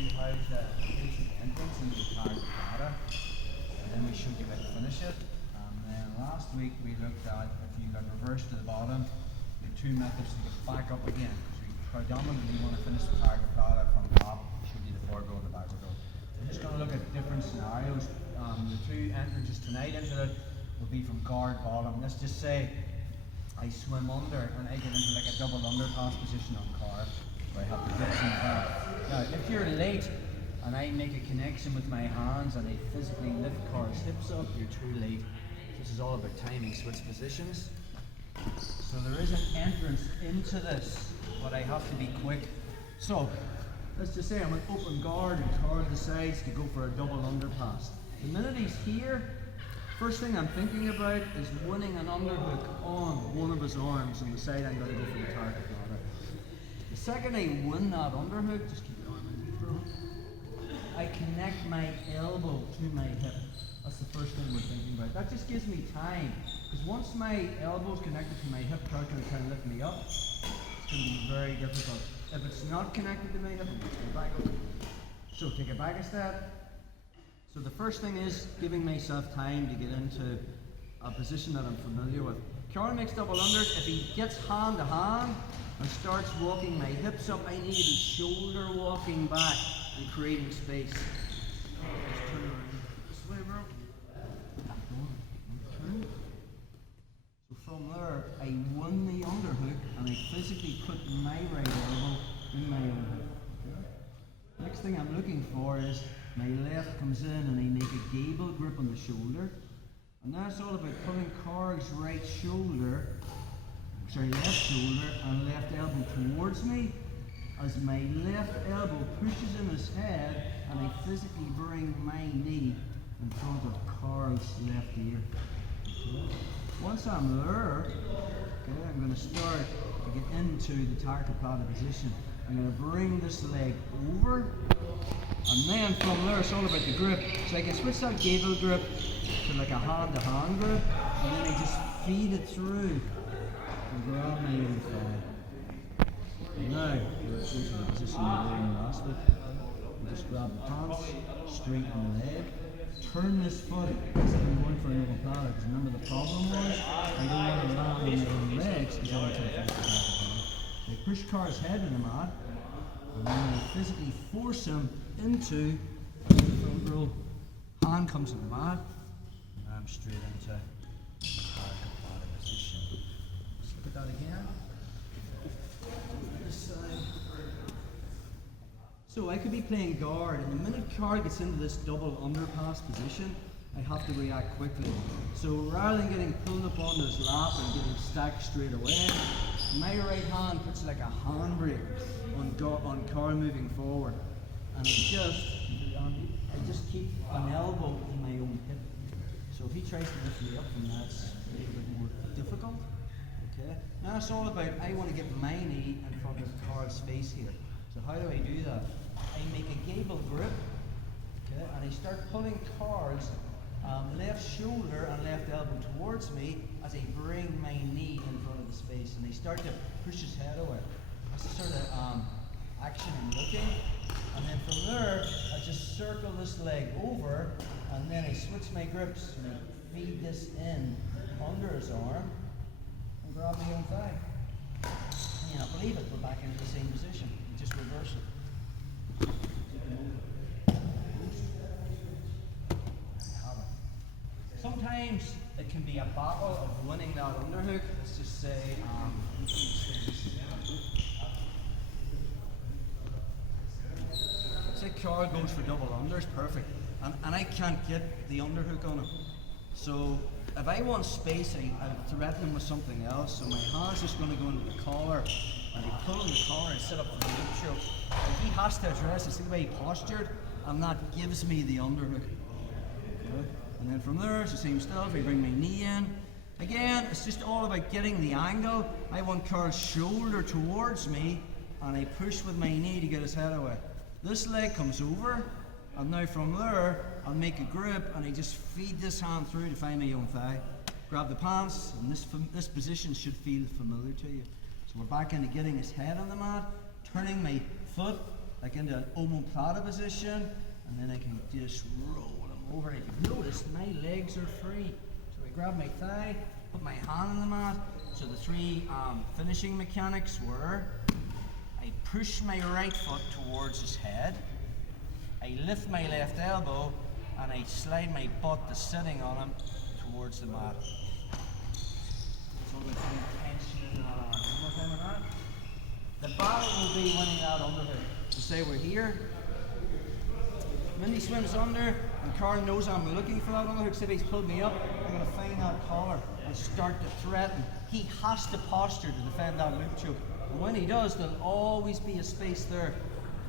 you here's the entrance into the Tarikoplata, and then we showed you how to finish it. And then last week we looked at if you got reversed to the bottom, the two methods to get back up again. So you predominantly want to finish the Tarikoplata from top, showed you the forward row and the backward row. We're just going to look at different scenarios. The two entrances tonight into it will be from guard bottom. Let's just say I swim under and I get into like a double underpass position on car where I have to grip some back. Now, if you're late and I make a connection with my hands and I physically lift car's hips up, you're too late. This is all about timing, switch positions. So there is an entrance into this, but I have to be quick. So, let's just say I'm an open guard and car decides to go for a double underpass. The minute he's here, first thing I'm thinking about is winning an underhook on one of his arms on the side I'm going to go for the Tarikoplata. The second I win that underhook, just keep your arm in, I connect my elbow to my hip. That's the first thing we're thinking about. That just gives me time, because once my elbow is connected to my hip, car's going to try to lift me up. It's going to be very difficult. If it's not connected to my hip, I'm going to back up. So take it back a step. So the first thing is giving myself time to get into a position that I'm familiar with. Carl makes double unders. If he gets hand to hand and starts walking my hips up, I need to be shoulder walking back and creating space. Just turn around this way, bro. Okay. So from there, I win the underhook and I physically put my right elbow in my underhook. Okay. Next thing I'm looking for is my left comes in and I make a gable grip on the shoulder. And that's all about pulling Carl's left shoulder and left elbow towards me as my left elbow pushes in his head and I physically bring my knee in front of Carl's left ear. Okay. Once I'm there, okay, I'm going to start to get into the Tarikoplata position. I'm going to bring this leg over, and then from there it's all about the grip. So I can switch that gable grip to like a hand-to-hand grip, and then I just feed it through and grab my own thigh. Now, we're into the position we were in last week. Just grab the pants, straighten the leg, turn this foot as if I'm going for another plata, because remember the problem was I don't want to land on my own legs because I want to take the I push Car's head to the mat, and then I physically force him into the front row. Hand comes to the mat, and I'm straight into the Tarikoplata position. Let's look at that again. This side. So I could be playing guard, and the minute Car gets into this double underpass position, I have to react quickly. So rather than getting pulled up onto his lap and getting stacked straight away, my right hand puts like a handbrake on Car moving forward. And I just keep an elbow in my own hip. So if he tries to lift me up, then that's a little bit more difficult. Okay. Now it's all about I want to get my knee in front of Car's face here. So how do I do that? I make a gable grip, okay, and I start pulling Car's left shoulder and left elbow towards me as I bring my knee in front of the space, and I start to push his head away. That's the sort of action I'm looking. And then from there, I just circle this leg over, and then I switch my grips and I feed this in under his arm and grab my own thigh. And you know, believe it, we're back into the same position. You just reverse it. Sometimes it can be a battle of winning that underhook. Let's just say, say Carl goes for double unders, perfect, and I can't get the underhook on him. So if I want space, I threaten him with something else. So my hand's just going to go into the collar, and I pull on the collar and set up the loop choke. And he has to address it. See the way he postured, and that gives me the underhook. Okay. And then from there, it's the same stuff. I bring my knee in. Again, it's just all about getting the angle. I want Carl's shoulder towards me, and I push with my knee to get his head away. This leg comes over, and now from there, I'll make a grip, and I just feed this hand through to find my own thigh. Grab the pants, and this position should feel familiar to you. So we're back into getting his head on the mat, turning my foot like into an omoplata position, and then I can just roll them over. If you notice, my legs are free. So I grab my thigh, put my hand on the mat. So the three finishing mechanics were, I push my right foot towards his head, I lift my left elbow, and I slide my butt that's sitting on him towards the mat. So there's some tension in that arm. One more time with that. The battle will be winning that underhook. So say we're here, Mindy swims under, and Carl knows I'm looking for that underhook. Say he's pulled me up, I'm going to find that collar and start to threaten. He has to posture to defend that loop choke. And when he does, there'll always be a space there.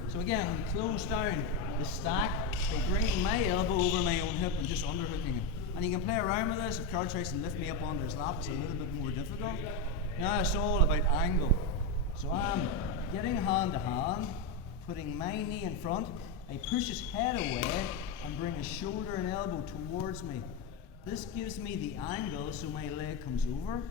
So again, we close down the stack by bringing my elbow over my own hip and just underhooking it. And you can play around with this. If Carl tries to lift me up onto his lap, it's a little bit more difficult. Now it's all about angle. So I'm getting hand to hand, putting my knee in front. I push his head away and bring his shoulder and elbow towards me. This gives me the angle so my leg comes over,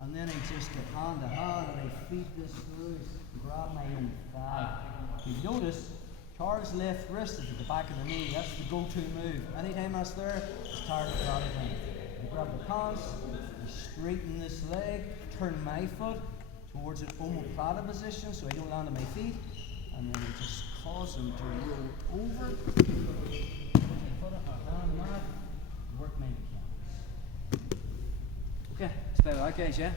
and then I just get hand to hand and I feed this through, grab my own thigh. If you notice, Charles' left wrist is at the back of the knee. That's the go-to move. Anytime that's there, it's Tarikoplata time. I grab the pants, I straighten this leg, turn my foot towards an omoplata position so I don't land on my feet, and then I just cause them to roll over, put my foot up, my hand mat, work my mechanics. Okay, let's play with that, guys, yeah?